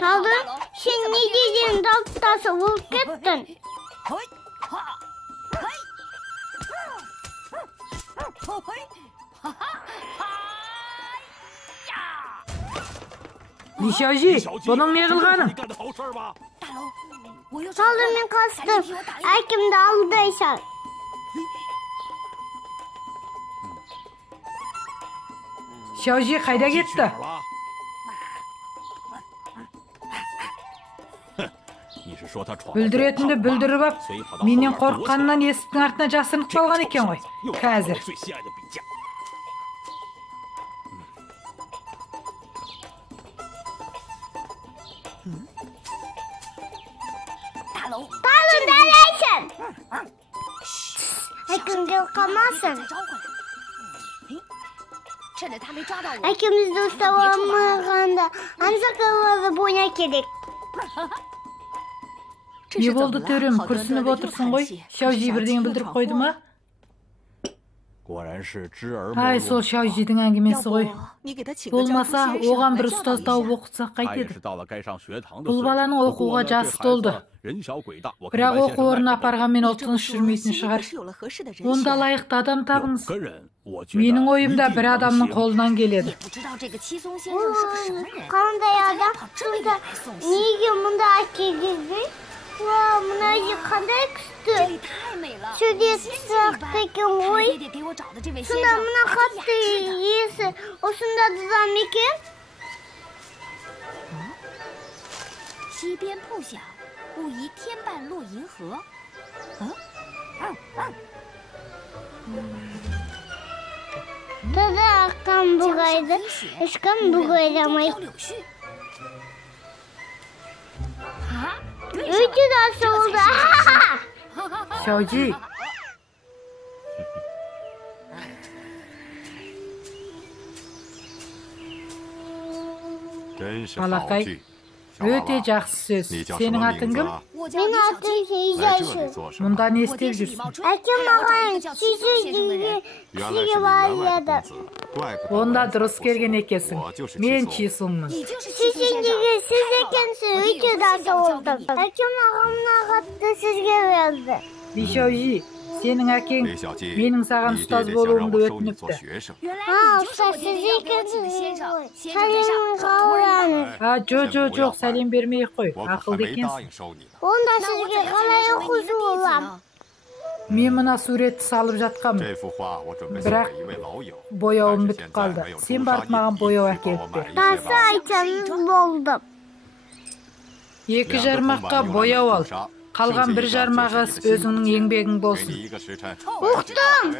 Talın, sen ne diyeceğin daltası olup gittin. Nişaji, bunun ne kılganın? Talın men kastım. Erkimde aldıysan. Şaji kayda gitti? Бүлдіретінді бүлдіріп ап, менен қорыққанынан есіктің артына жасырынып қалған екен ғой. Қазір. Talın neredeysen? Erkimde kalmazsın. Erkimizde ustalamağında ancak havalı boya gerek. Не болды төрем, күрсініп отырсың ғой? Шаужи бірдеңе білдіріп қойды ма? Ай, сол Шаужидің әңгімесі ғой. Болмаса, оған бір ұстаз тауып оқытсақ қайтеді. Бұл баланың оқуға жасы толды. Бірақ оқу орнына апарғанмен ол тыныш жүрмейтін шығар. Онда лайықты адам табыңыз. Менің ойымда бір адамның қолынан келеді. Қандай адам? Сонда неге мұнда әкелді? Мына қандай күшті. Сурет сұрақты екен ғой. Сонда мына қатты иесі осында дұзам екен? 西边不小，不宜添半落银河。Tada akşam buğaydı. Eskam buğaylamayı. Üçü de oldu. Şaoji. Balakay, өте жақсы сөз. Сенің атың кім? Менің атым Сейжайшы. Мұнда не істеп жүрсің? Әкем маған кісіге барады. Онда дұрыс келген екенсің. Мен Чисунмын. Сізге сіз екенсіз өте дасы олдым. Әкем маған қатты сізге берді. Бишаужи, сенің әкең менің саған ұстаз болуымды өтініпті. Ұстаз сіз екенсіз. Сәлемін қабыламыз. Жоқ, сәлем бермей қой. Ақылды екенсің. Онда сізге қалай оқушы болам? Мен мына суретті салып жатқанмын. Бірақ бояуым бітіп қалды. Сен барып маған бояу әкеліп бер. Тасы айтсаңыз болдым. 2 жармаққа бояу ал. Қалған 1 жармағы өзіңнің еңбегің болсын. Ұқтым!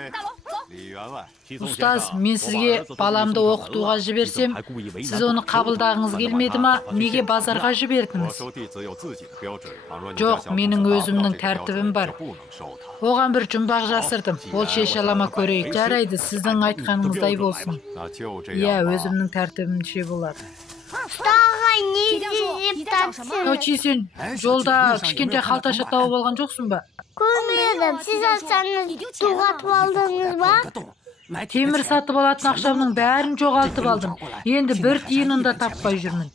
Ұстаз, мен сізге баламды оқытуға жіберсем, сіз оны қабылдағыңыз келмеді ма, неге базарға жібердіңіз? Жоқ, менің өзімнің тәртібім бар. Оған бір жұмбақ жасырдым. Ол шеше алама көрейік. Жарайды, сіздің айтқаныңыздай болсын. Иә, өзімнің тәртібімше болады. Ұстаға не деп тапсың? Каучи, сен жолда кішкентай қалташа тауып алған жоқсың ба? Көрмедім. Сіз алсаңыз туғатып алдыңыз ба? Темір сатып алатын ақшамның бәрін жоғалтып алдым. Енді бір тиынын да таппай жүрмін.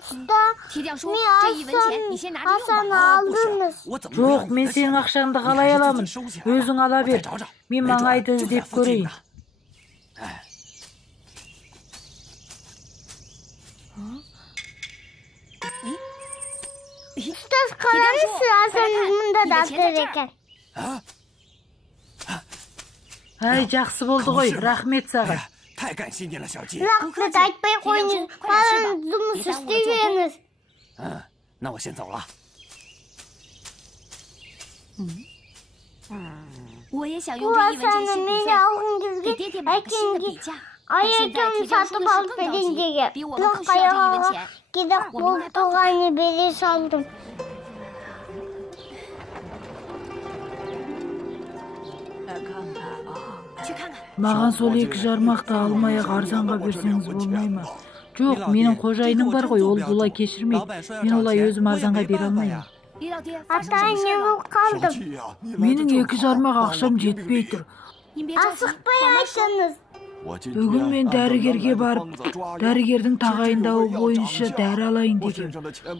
Ұста, мен асаны алдыңыз. Жоқ, мен сенің ақшаңды қалай аламын? Өзің ала бер. Мен маңайды іздеп көрейін. Ұстаз қалаңыз, асаныз мұнда да атыр екен. Ай, жақсы болды ғой, рахмет саған. Рахмет айтпай қойыңыз, маған жұмыс істей беріңіз. Бұл асаны мені алғың келген әкеңге аяғым сатып алып берендеге. Бірақ аяғаға кедек болып туғаны бере салдым. Маған сол 2 жармақты алмай-ақ арзанға берсеңіз болмай ма? Жоқ, менің қожайыным бар ғой, ол бұлай кешірмейді. Мен олай өзім арзанға бере алмаймын. Ата-ане болып қалдым. Менің 2 жармақ ақшам жетпей тұр. Асықпай айтыңыз. Бүгін мен дәрігерге барып, дәрігердің тағайындауы бойынша дәрі алайын деген.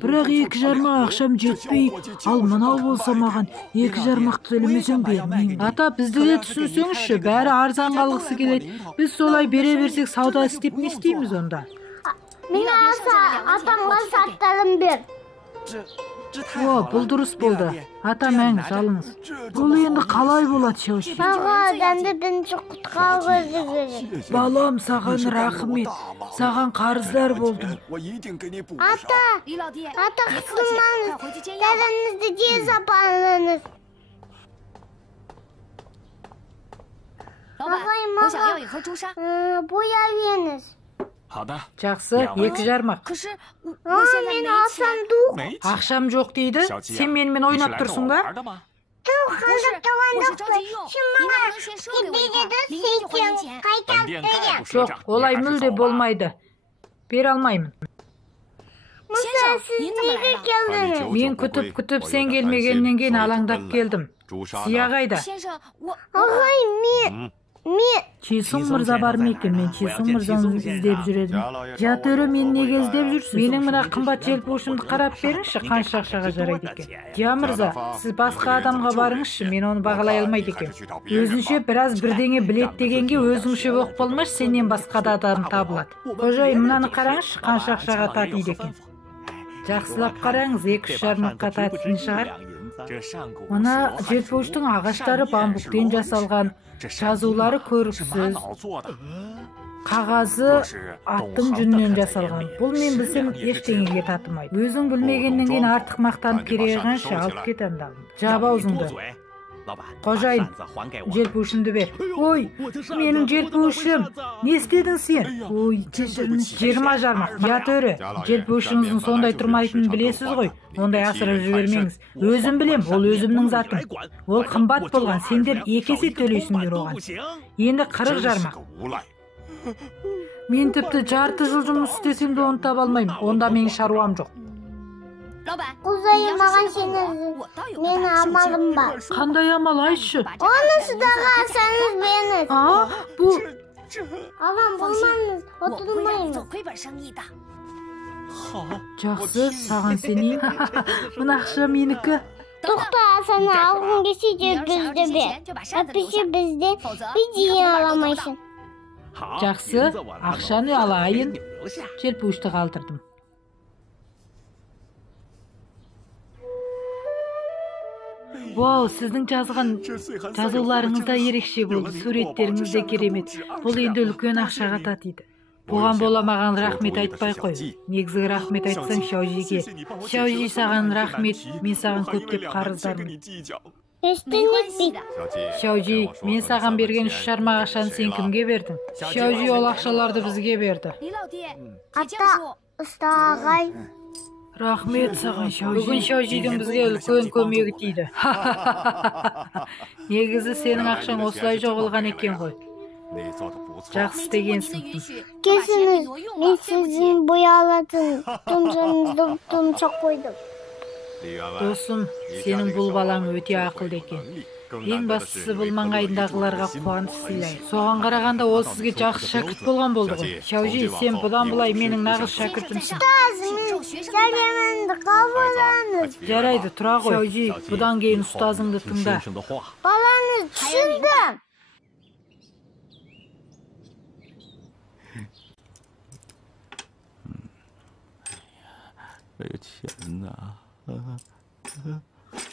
Бірақ 2 жармақ ақшам жетпей, ал мынау болса маған 2 жармақ төлемесең бермеймін. Ата, бізді де түсінсеңізші, бәрі арзан қалғысы келеді. Біз солай бере берсек, сауда істеп не істейміз онда? Мен атамға саттарым бер. Бұл дұрыс болды. Ата, мәңіз алыңыз. Бұл енді қалай болады, Шаужи? Аға, адамды бірінші құтқаруға керек. Балам, саған рахмет. Саған қарыздар болдым. Ата, қысылмаңыз. Дәріңізді тез апарыңыз. Ағай, маған боя беріңіз. Жақсы, 2 жармақ. Мен алсам дуқ. Ақшам жоқ дейді. Сен менімен ойнап тұрсың ба? Қандап тұрғандық қой. Сен маған кебедеді сейтен қайтап берем. Жоқ, олай мүлде болмайды. Бер алмаймын. Мұса, сіз неге келдіңіз? Мен күтіп сен келмегеннен кейін алаңдап келдім. Сия қайда? Ағай, мен... Чесун мырза бар ма екен? Мен Чесун мырзаны іздеп жүредім. Жатөрі, мен неге іздеп жүрсің? Менің мына қымбат желпуышымды қарап беріңізші, қанша ақшаға жарайды екен. Жа мырза, сіз басқа адамға барыңызшы, мен оны бағалай алмайды екен. Өзінше біраз бірдеңе білет дегенге өзіңше боқ болмаш, сенен басқа да адам табылады. Қожайын, мынаны қараңызшы, қанша ақшаға татиды екен. Жақсылап қараңыз, 2 жармаққа татитын шығар. Мына желпуыштың ағаштары бамбуктен жасалған. Жазулары көріксіз. Қағазы аттың жүнінен жасалған. Бұл мен білсем ештеңеге татымайды. Өзің білмегеннен кейін артық мақтанып керегенше алып кет андағын. Жап аузыңды. Қожайын, желпуышымды бер. Ой, менің желпуышым. Не істедің сен? Ой, 20 жармақ. Жатөрі, желпуышыңыздың сондай тұрмайтынын білесіз ғой. Ондай асырып жібермеңіз. Өзім білем, ол өзімнің затым. Ол қымбат болған, сендер 2 есе төлейсіңдер оған. Енді 40 жармақ. Мен тіпті жарты жыл жұмыс істесем де оны таба алмаймын. Онда менің шаруам жоқ. Қожайын, маған сеніңіз, мен амалым бар. Қандай амал, айтшы? Оны сыдаға асаңыз беріңіз. Бұл... Ағам, болмаңыз, отырмаймыз. Жақсы, саған сенейін. Мына ақша менікі. Тоқта, асаны алғын кесе де бізді бер. Әппесе бізде бейдейін аламайсың. Жақсы, ақшаны алайын. Желпуышты қалдырдым. Вау, сіздің жазуларыңыз да ерекше болды, суреттеріңіз де керемет. Бұл енді үлкен ақшаға татиды. Бұған боламаған рахмет айтпай қой. Негізгі рахмет айтсаң Шаужиге. Шаужи, саған рахмет, мен саған көптеп қарыздармын. Шаужи, мен саған берген 3 жармақ ақшаны сен кімге бердің? Шаужи, ол ақшаларды бізге берді. Ата, ұста ағай. Рахмет саған, Шаужи. Бүгін Шаужидің бізге үлкен көмегі тиді. Негізі сенің ақшаң осылай жоғалған екен ғой. Жақсы істегенсің. Кесіңіз, мен сіздің боялатын тұмжаныңызды тұмшақ қойдым. Досым, сенің бұл балаң өте ақылды екен. Ең бастысы бұл маңайындағыларға қуаныш сыйлайды. Соған қарағанда ол сізге жақсы шәкірт болған болды ғой. Шаужи, сен бұдан былай менің нағыз шәкіртімсің. Сәлеміңді қабылдаңыз. Жарайды, тұра ғой. Шаужи, бұдан кейін ұстазыңды тыңда. Балаңыз түсіндім.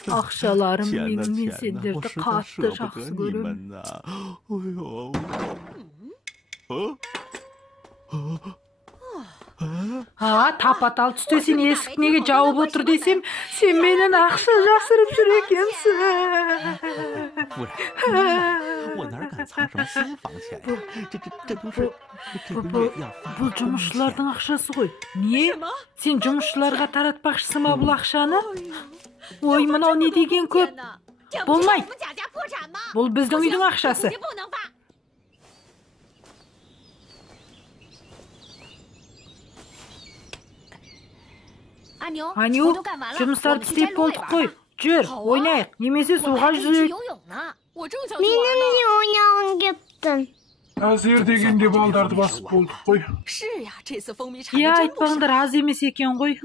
Ақшаларым менің, мен сендерді қатты жақсы көремін. Тапа-тал түсте сен есік неге жауып отыр десем, сен менен ақша жасырып жүр екенсің. Бұл жұмысшылардың ақшасы ғой. Не? Сен жұмысшыларға таратпақшысың ба бұл ақшаны? Ой, мынау не деген көп? Болмайды. Бұл біздің үйдің ақшасы. Аню, жұмыстарды істеп болдық қой. Жүр, ойнайық. Немесе суға жүзейік. Менің де ойнағым кептің. Азер дегенде балдарды басып болдық қой. Иә, айтпағындар аз емес екен ғой.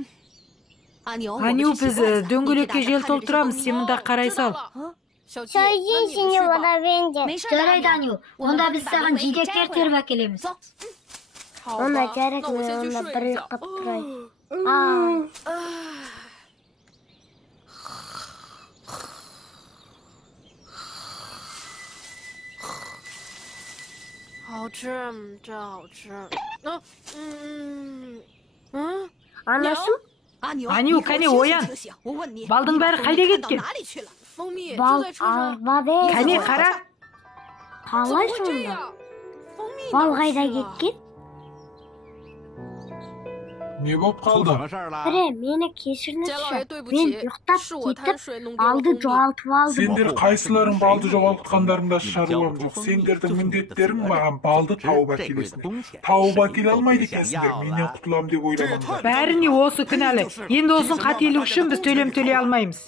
Аню, біз дөңгелекке жел толтырамыз, сен мұнда қарай сал. Шайжин сені ода бенде. Жарайды, Аню. Онда біз саған жидектер теріп әкелеміз. Ona gerek mi? Ona bir kaptırayım. Anasın? Аню, кәне оян. Балдың бәрі қайда кеткен? Bal almadı. Кәне қара. Қалай сонда? Bal қайда кеткен? Не болып қалды? Бірі, мені кешіріңізші. Мен ұйықтап кетіп, балды жоғалтып алдым. Сендер қайсыларың балды жоғалтқандарыңда шаруам жоқ. Сендердің міндеттерің маған балды тауып әкелесіңдер. Тауып әкеле алмайды екенсіңдер. Менен құтылам деп ойламаңдар. Бәріне осы кінәлі. Енді осының қателік үшін біз төлей алмаймыз.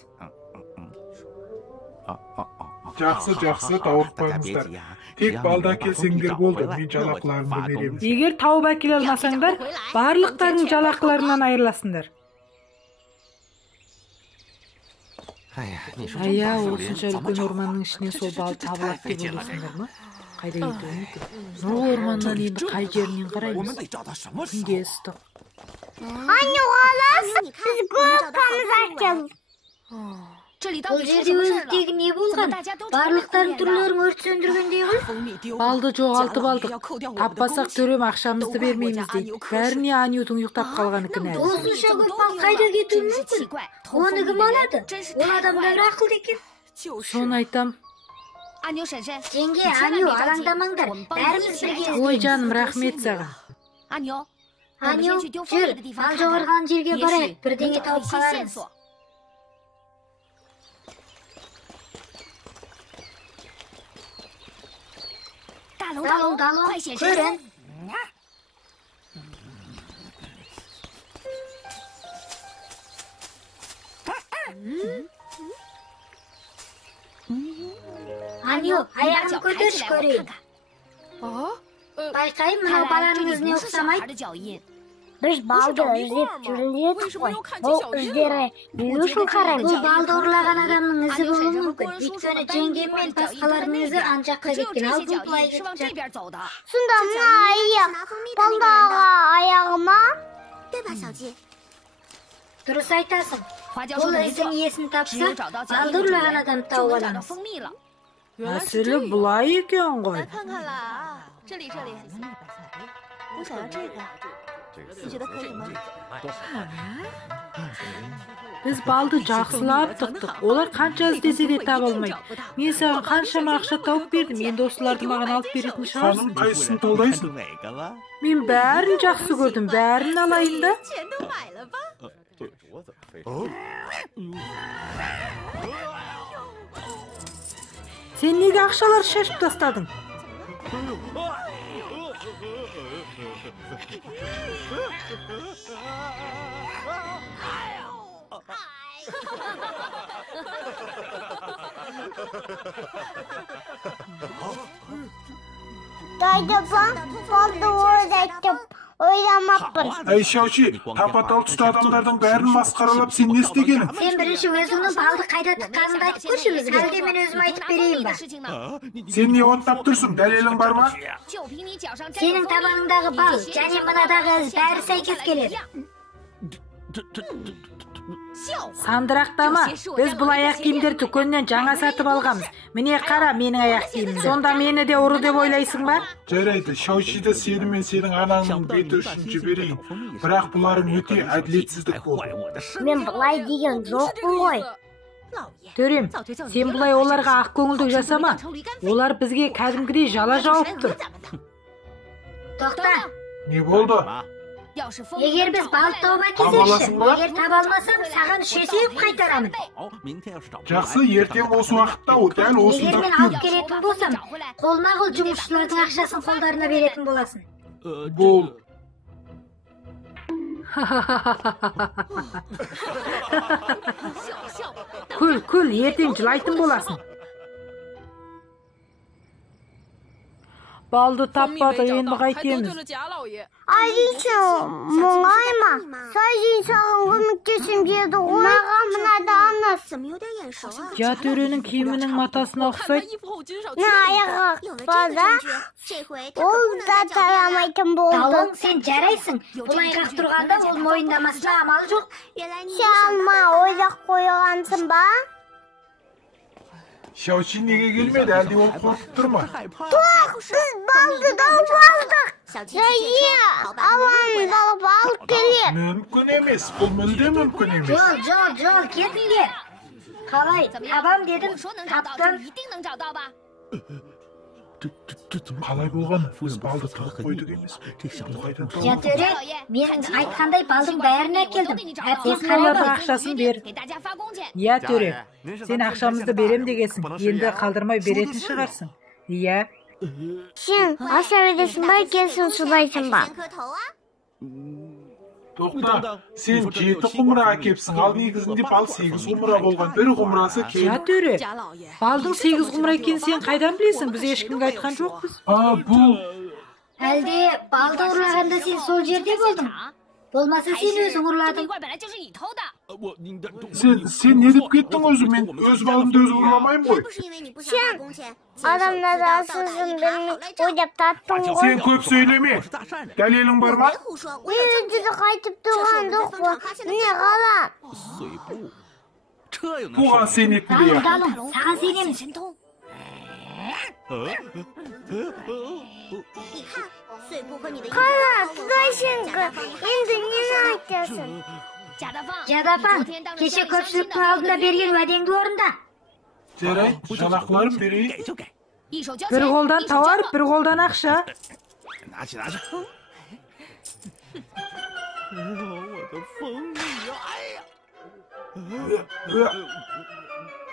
Жақсы, тауыртпаңыздар. Тек балды әкелсеңдер болды, мен жалақыларымды беремін. Егер тауып әкеле алмасаңдар, барлықтарының жалақыларынан айырыласыңдар. Ая, осынша үлкен орманның ішінен сол бал табылады деп ойлайсыңдар ма? Қайда кетуі мүмкін? Бұл орманнан енді қай жерінен қараймыз? Күнге ыстық. Anne oğlan, biz korkmamız açalım. Бұл жерде өзі не болған? Барлықтарын түрлерін өрт сөндіргендей ғой? Балды жоғалтып алдық. Таппасақ төрем ақшамызды бермейміз дейді. Бәріне Анюдың ұйықтап қалғаны кінәлі. Осынша көп бал қайда кетуі мүмкін? Оны кім алады? Ол адамдар ақылды екен. Соны айтам. Жеңге, Аню, алаңдамаңдар. Бәріміз бірге Ой жаным, рахмет саған. Аню, жүр, бал жоғарған жерге барайық. Бірдеңе тауып қалармыз. Дало, көрін. Аню, аяғын көтерші көрейін. Байқайым, мынау баланыңыз не ұқсамайды? Biz baldı іздеп жүрілдік қой. Бұл іздері не үшін қараймыз? Бұл балды ұрлаған адамның ізі болуы мүмкін. Өйткені жеңгем мен басқалардың ізі анжаққа кеткен. Ал бұл былай кетіп жатыр. Сонда мына аяқ балдағы аяғы ма? Дұрыс айтасың. Бұл іздің иесін тапса, балды ұрлаған адам тауып аламыз. Мәселе бұлай екен ғой. Біз балды жақсылап тықтық. Олар қанша іздесе де таба алмайды. Мен саған қаншама ақша тауып бердім. Енді осыларды маған алып беретін шығарсың. Ханым, қайсысын қолдайсың? Мен бәрін жақсы көрдім. Бәрін алайын да. Сен неге ақшаларды шашып тастадың? Daydıban baldı öğrettim. Ойламаппын. Әй Шауши, тапа-тал тұста адамдардың бәрін масқаралап сен не істегенің? Сен бірінші өзіңнің балды қайда тыққаныңды айтып көрші бізге. Әлде мен өзім айтып берейін ба? Сен не оттап тұрсың, дәлелің бар ма? Сенің табаныңдағы бал, және мынадағы із бәрі сәйкес келеді. Сандырақтама, біз бұл аяқ киімдер дүкеннен жаңа сатып алғамыз. Міне қара менің аяқ киімімді. Сонда мені де ұры деп ойлайсың ба? Жарайды, Шаушиді сені мен сенің анаңның беті үшін жіберейін. Бірақ бұларың өте әділетсіздік болды. Мен бұлай деген жоқпын ғой. Төрем, сен бұлай оларға ақ көңілдік жасама. Олар бізге кәдімгідей жала жауып тұр. Тоқта. Не болды? Егер біз балды тауып әкелсекші, егер таба алмасам, саған шесеп қайтарамын. Жақсы, ертең осы уақытта дәл осында Егер мен алып келетін болсам, қолма-қол жұмысшылардың ақшасын қолдарына беретін боласың. Бол. Күл, ертең жылайтын боласың. Baldı tapmadı, endi qaytemiz. Ayşe, muğayma. Sayın sağın kömekçesim diyedi. Onağa mına da anlasın. Ya törenin kiyiminin matasına oqsayt. Ne ayağa bada? Ol da taramaytın boldu. Talon sen jaraysың. Bulay qaq turganda ol moyundamasına amal жоқ. Şalma oylaq koyğansın ba? Xiaoqi nege gelmedi? Elde ol korkup durma. Biz baldıdan baldık. Sayı, alan balıp alıp gelip. Mümkün emes. Bu mülde mümkün emes. Jol, ketingler. Qalay, abam dedim, taptım. Қалай болғаны? Біз балды тығып қойдық емес. Бұл қайдан тауып? Ya töre, men aytqanday baldың бәрін әкелдім. Әбден Олардың қарап. ақшасын бер. Ya töre, sen ақшамызды берем дегесін. Енді қалдырмай беретін шығарсың. Ya. Sen aşağı veresin ba, gelsin sulaysın ba. Тоқта, сен 7 құмыра әкепсің. Ал негізінде бал 8 құмыра болған. Бір құмырасы Ya кем. töre, балдың 8 құмыра екенін сен қайдан білесің? Біз ешкімге айтқан жоқпыз. Бұл... Әлде балды ұрлағанда сен сол жерде болдың? Болмаса сен өзің ұрладың. Сен не деп кеттің өзі? Мен өз балымды өзі ұрламаймын ғой. Sen adamlar asılsın benim oydap tattın Sen koy. көп сөйлеме. Дәлелің бар ма? Uyucuda kaytıp durğan yok bu. Ne kala? Бұған сенетін де. Далың, саған сенеміз. Kala tudaysın kız. Şimdi ne açacaksın? Жадафан, кеше көпшіліктің алдында берген уәдеңді орында. Жарайды, жанақларым берейін. Bir қолдан тауар, bir қолдан ақша.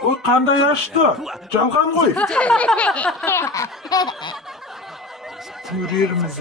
Ой, қандай ашты? Жалған ғой. Көрерміз